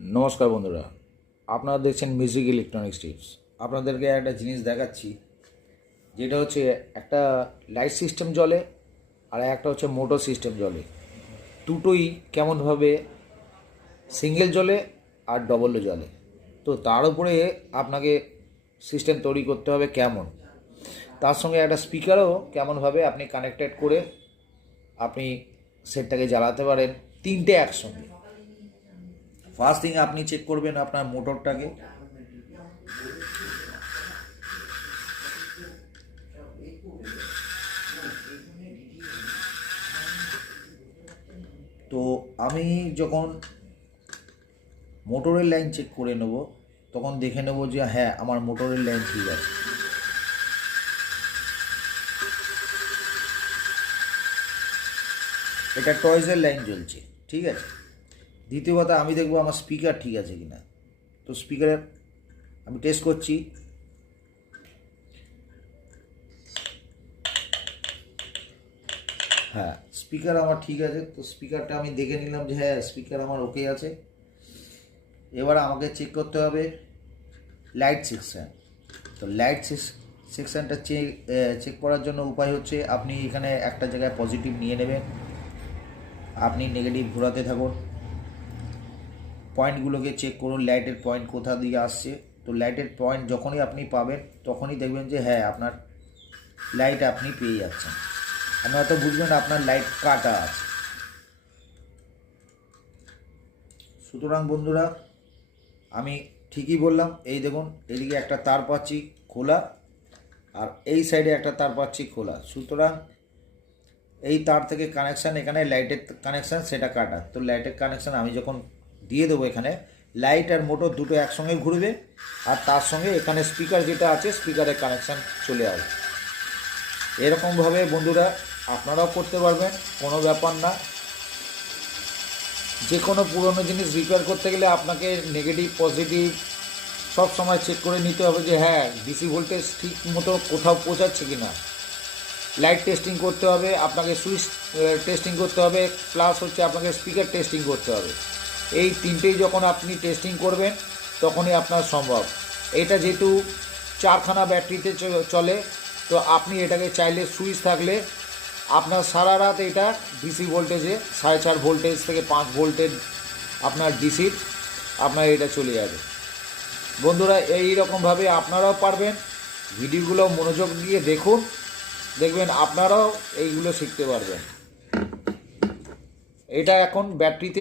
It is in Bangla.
नमस्कार बंधुरा আপনারা দেখছেন মিউজিক ইলেকট্রনিক্স টিপস। আপনাদেরকে একটা জিনিস দেখাচ্ছি, যেটা হচ্ছে একটা লাইট সিস্টেম জ্বলে আর একটা হচ্ছে মোটর সিস্টেম জ্বলে। দুটোই কেমনভাবে সিঙ্গেল জ্বলে আর ডবলও জ্বলে। তো তার উপরে আপনাকে সিস্টেম তৈরি করতে হবে কেমন, তার সঙ্গে একটা স্পিকারও কেমনভাবে আপনি কানেক্টেড করে আপনি সেটটাকে জ্বালাতে পারেন, তিনটে একসঙ্গে। ফার্স্ট থিং আপনি চেক করবেন আপনার মোটরটাকে। তো আমি যখন মোটরের লাইন চেক করে নেব, তখন দেখে নেব যে হ্যাঁ আমার মোটরের লাইন ঠিক আছে। এটা টয়েসের লাইন জ্বলছে, ঠিক আছে। দ্বিতীয় কথা, আমি দেখবো আমার স্পিকার ঠিক আছে কি না। তো স্পিকারের আমি টেস্ট করছি। হ্যাঁ, স্পিকার আমার ঠিক আছে। তো স্পিকারটা আমি দেখে নিলাম যে হ্যাঁ স্পিকার আমার ওকে আছে। এবার আমাকে চেক করতে হবে লাইট সেকশন। তো লাইট সেকশনটা চেক করার জন্য উপায় হচ্ছে, আপনি এখানে একটা জায়গায় পজিটিভ নিয়ে নেবেন, আপনি নেগেটিভ ঘোরাতে থাকুন, পয়েন্টগুলোকে চেক করুন লাইটের পয়েন্ট কোথা দিয়ে আসছে। তো লাইটের পয়েন্ট যখনই আপনি পাবেন তখনই দেখবেন যে হ্যাঁ আপনার লাইট আপনি পেয়ে যাচ্ছেন। আপনারা তো বুঝবেন আপনার লাইট কাটা আছে। সুতরাং বন্ধুরা, আমি ঠিকই বললাম। এই দেখুন, এদিকে একটা তার পাচ্ছি খোলা আর এই সাইডে একটা তার পাচ্ছি খোলা। সুতরাং এই তার থেকে কানেকশান, এখানে লাইটের কানেকশান সেটা কাটা। তো লাইটের কানেকশান আমি যখন দিয়ে দেবো, এখানে লাইট আর মোটর দুটো একসঙ্গে ঘুরবে আর তার সঙ্গে এখানে স্পিকার যেটা আছে স্পিকারের কানেকশান চলে আসবে। এরকমভাবে বন্ধুরা আপনারাও করতে পারবেন, কোনো ব্যাপার না। যে কোনো পুরনো জিনিস রিপেয়ার করতে গেলে আপনাকে নেগেটিভ পজিটিভ সব সময় চেক করে নিতে হবে যে হ্যাঁ ডিসি ভোল্টেজ ঠিক মতো কোথাও পৌঁছাচ্ছে কি না। লাইট টেস্টিং করতে হবে আপনাকে, সুইচ টেস্টিং করতে হবে, প্লাস হচ্ছে আপনাকে স্পিকার টেস্টিং করতে হবে। এই তিনটেই যখন আপনি টেস্টিং করবেন তখনই আপনার সম্ভব। এটা যেহেতু 4খানা ব্যাটারিতে চলে, তো আপনি এটাকে চাইলে সুইচ থাকলে আপনার সারা রাত এটা ডিসি ভোল্টেজে 4.5 ভোল্টেজ থেকে 5 ভোল্টের আপনার ডিসির আপনার এটা চলে যাবে। বন্ধুরা এই রকমভাবে আপনারাও পারবেন। ভিডিওগুলো মনোযোগ দিয়ে দেখুন, দেখবেন আপনারাও এইগুলো শিখতে পারবেন। এটা এখন ব্যাটারিতে